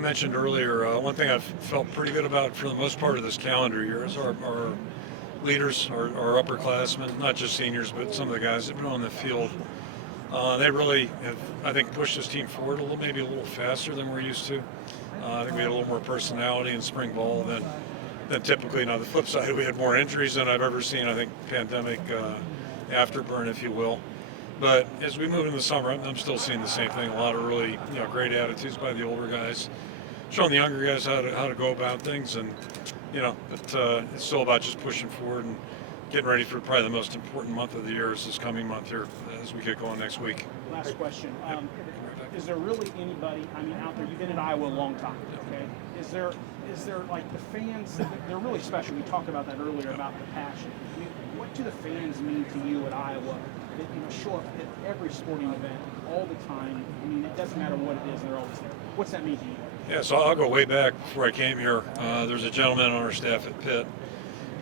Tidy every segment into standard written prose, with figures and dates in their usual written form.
I mentioned earlier, one thing I've felt pretty good about for the most part of this calendar year is our leaders, our upperclassmen, not just seniors, but some of the guys that have been on the field. They really have, I think, pushed this team forward maybe a little faster than we're used to. I think we had a little more personality in spring ball than typically. Now, the flip side, we had more injuries than I've ever seen. I think pandemic afterburn, if you will. But as we move into the summer, I'm still seeing the same thing. A lot of really great attitudes by the older guys, showing the younger guys how to go about things, and it's still about just pushing forward and getting ready for probably the most important month of the year is this coming month here as we get going next week. Last question. Is there really anybody, out there, you've been at Iowa a long time, okay? Is there like the fans, they're really special. We talked about that earlier about the passion. What do the fans mean to you at Iowa that show up at every sporting event all the time? It doesn't matter what it is, they're always there. What's that mean to you? Yeah, so I'll go way back before I came here. There's a gentleman on our staff at Pitt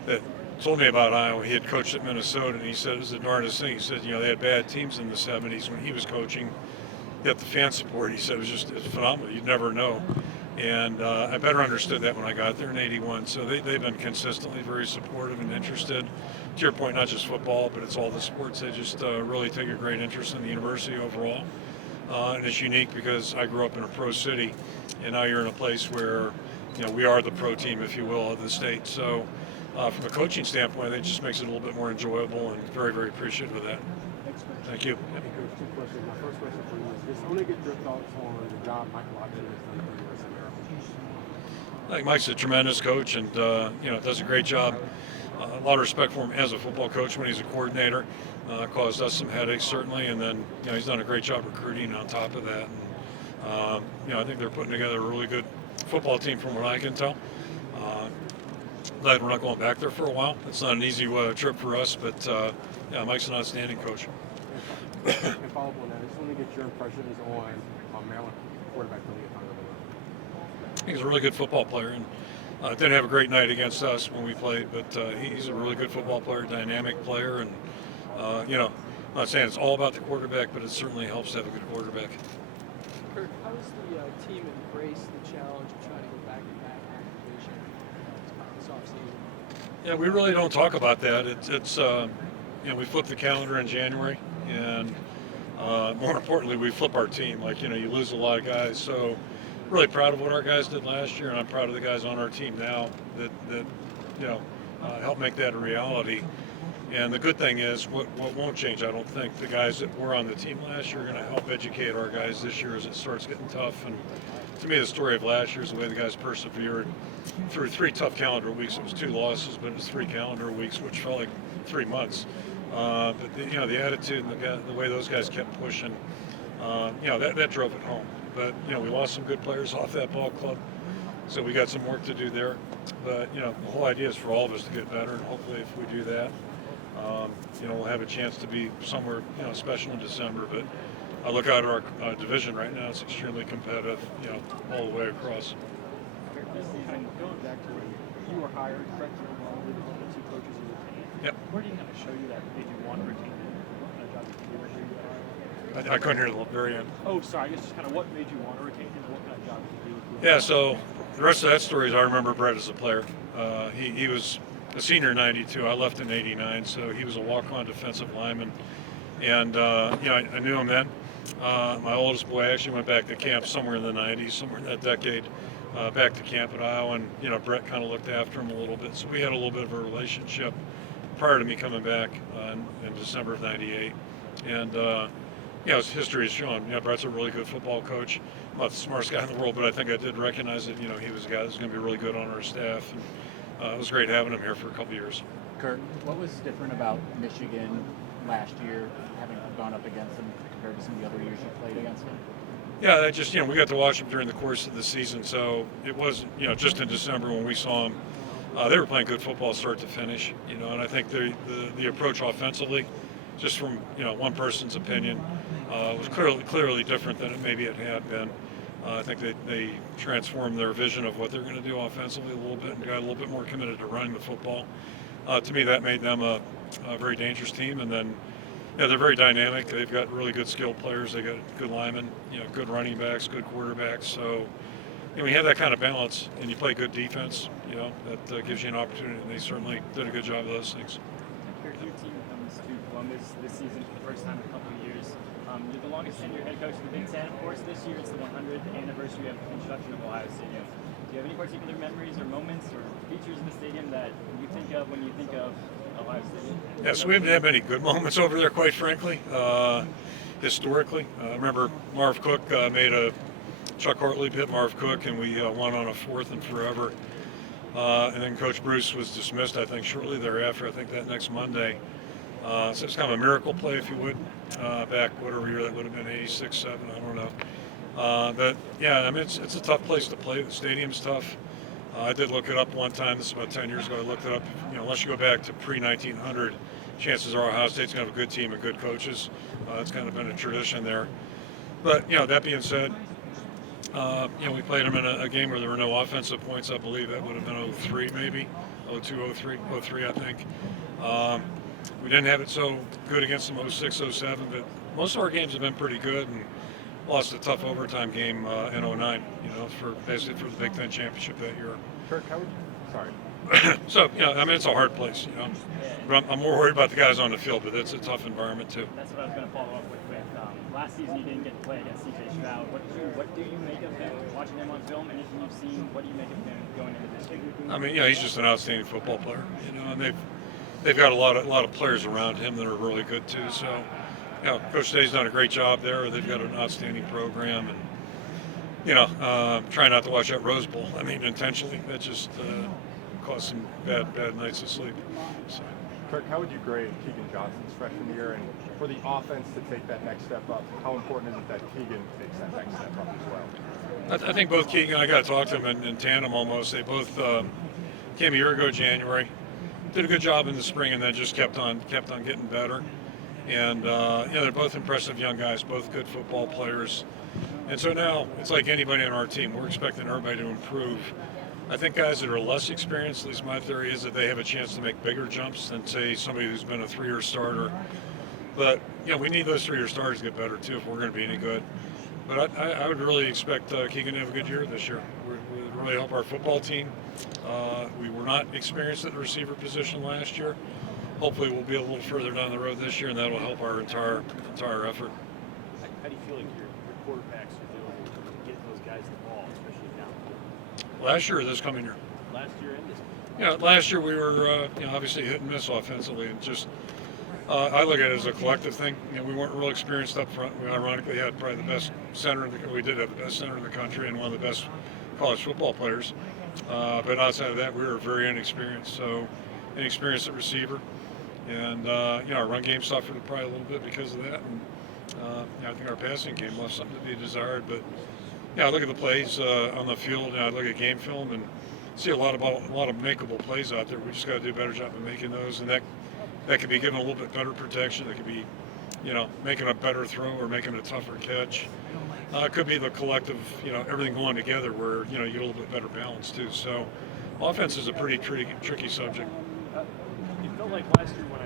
that told me about Iowa. He had coached at Minnesota, and he said it was the darndest thing. He said, they had bad teams in the 70s when he was coaching. Yet the fan support, he said, it was phenomenal. You'd never know. And I better understood that when I got there in '81. So they've been consistently very supportive and interested. To your point, not just football, but it's all the sports. They just really take a great interest in the university overall. And it's unique because I grew up in a pro city, and now you're in a place where we are the pro team, if you will, of the state. So from a coaching standpoint, it just makes it a little bit more enjoyable, and very, very appreciative of that. Thank you. Hey, Coach, two questions. My first question for you is just I want to get your thoughts on the job Mike Lockton has done for the U.S. America. I think Mike's a tremendous coach, and does a great job. A lot of respect for him as a football coach when he's a coordinator. Caused us some headaches certainly, and then he's done a great job recruiting on top of that. And, I think they're putting together a really good football team from what I can tell. Glad we're not going back there for a while. It's not an easy trip for us, but Mike's an outstanding coach. And follow up on that, I just want to get your impressions on Maryland quarterback for the time. He's a really good football player, and didn't have a great night against us when we played, but he's a really good football player, dynamic player, and I'm not saying it's all about the quarterback, but it certainly helps to have a good quarterback. Kirk, how has the team embraced the challenge of trying to go back-to-back division this offseason? Yeah, we really don't talk about that. It's we flip the calendar in January, and more importantly, we flip our team. You lose a lot of guys, so really proud of what our guys did last year, and I'm proud of the guys on our team now that help make that a reality. And the good thing is, what won't change, I don't think, the guys that were on the team last year are going to help educate our guys this year as it starts getting tough. And to me, the story of last year is the way the guys persevered through 3 tough calendar weeks. It was 2 losses, but it was 3 calendar weeks, which felt like 3 months. But the attitude and the way those guys kept pushing, that drove it home. But we lost some good players off that ball club, so we got some work to do there. But the whole idea is for all of us to get better, and hopefully, if we do that, we'll have a chance to be somewhere special in December. But I look out at our division right now; it's extremely competitive, all the way across. Going back to when you were hired, correct me if I'm wrong, with one of the 2 coaches you retained. Yep. Where do you kind of show you that made you want to retain him? What kind of job did you do? I couldn't hear the very end. Oh, sorry. I guess just kind of what made you want to retain him, and what kind of job did you do? Yeah, so the rest of that story is I remember Brett as a player. He was a senior in '92. I left in '89, so he was a walk-on defensive lineman. And, I knew him then. My oldest boy actually went back to camp somewhere in the '90s, somewhere in that decade, back to camp at Iowa. And, Brett kind of looked after him a little bit. So we had a little bit of a relationship prior to me coming back in December of '98. And, his history has shown, Brett's a really good football coach. I'm not the smartest guy in the world, but I think I did recognize that, he was a guy that was going to be really good on our staff. And it was great having him here for a couple years. Kirk, what was different about Michigan last year, having gone up against them compared to some of the other years you played against them? Yeah, we got to watch them during the course of the season, so it wasn't, just in December when we saw them. They were playing good football start to finish, and I think the approach offensively, just from one person's opinion, was clearly different than maybe it had been. I think they transformed their vision of what they're going to do offensively a little bit and got a little bit more committed to running the football. To me, that made them a very dangerous team. And then, they're very dynamic. They've got really good skilled players. They got good linemen, good running backs, good quarterbacks. So, we have that kind of balance, and you play good defense. That gives you an opportunity, and they certainly did a good job of those things. Kirk, your team comes to Columbus this season for the first time in a couple of years. You're the longest tenured head coach in the Big Ten, of course. This year it's the 100th anniversary of the construction of Ohio Stadium. Do you have any particular memories or moments or features in the stadium that you think of when you think of Ohio Stadium? Yeah, so we haven't had many good moments over there, quite frankly. Historically, I remember Marv Cook Chuck Hartley hit Marv Cook, and we won on a 4th and forever. And then Coach Bruce was dismissed, I think, shortly thereafter. I think that next Monday. So it's kind of a miracle play, if you would, back whatever year that would have been, 86, 7, I don't know. But yeah, I mean, it's a tough place to play. The stadium's tough. I did look it up one time. This is about 10 years ago. I looked it up. Unless you go back to pre-1900, chances are Ohio State's going to have a good team and good coaches. It's kind of been a tradition there. But that being said, we played them in a game where there were no offensive points. I believe that would have been 03 maybe, 02, 03 I think. We didn't have it so good against them 06, 07, but most of our games have been pretty good, and lost a tough overtime game in 09, basically for the Big Ten championship that year. Kirk, how would you? Sorry. So, I mean, it's a hard place, But I'm more worried about the guys on the field, but it's a tough environment too. That's what I was going to follow up with. Last season you didn't get to play against C.J. Stroud. What do you make of him watching him on film? Anything you've seen, what do you make of him going into this game? I mean, he's just an outstanding football player, and they've got a lot of players around him that are really good too. So, Coach Day's done a great job there. They've got an outstanding program, and try not to watch that Rose Bowl. I mean, intentionally, that just caused some bad nights of sleep. So. Kirk, how would you grade Keegan Johnson's freshman year, and for the offense to take that next step up, how important is it that Keegan takes that next step up as well? I think both Keegan, I got to talk to them in tandem almost. They both came a year ago, January, did a good job in the spring, and then just kept on getting better. And they're both impressive young guys, both good football players. And so now it's like anybody on our team. We're expecting everybody to improve. I think guys that are less experienced, at least my theory is that they have a chance to make bigger jumps than, say, somebody who's been a 3-year starter. But, we need those 3-year starters to get better, too, if we're going to be any good. But I would really expect Keegan to have a good year this year. We would really help our football team. We were not experienced at the receiver position last year. Hopefully we'll be a little further down the road this year, and that'll help our entire effort. How do you feel like your quarterbacks are doing getting those guys the ball, especially down the field? Last year or this coming year? Last year and this. Last year we were obviously hit and miss offensively, and just I look at it as a collective thing. We weren't real experienced up front. We ironically had probably the best center we did have the best center in the country and one of the best college football players. But outside of that, we were very inexperienced. So inexperienced at receiver, and our run game suffered probably a little bit because of that. And I think our passing game left something to be desired. But I look at the plays on the field, and I look at game film and see a lot of makeable plays out there. We just got to do a better job of making those, and that could be given a little bit better protection. That could be, making a better throw or making a tougher catch. It could be the collective, everything going together where, you get a little bit better balance too. So offense is a pretty tricky subject. It felt like last year when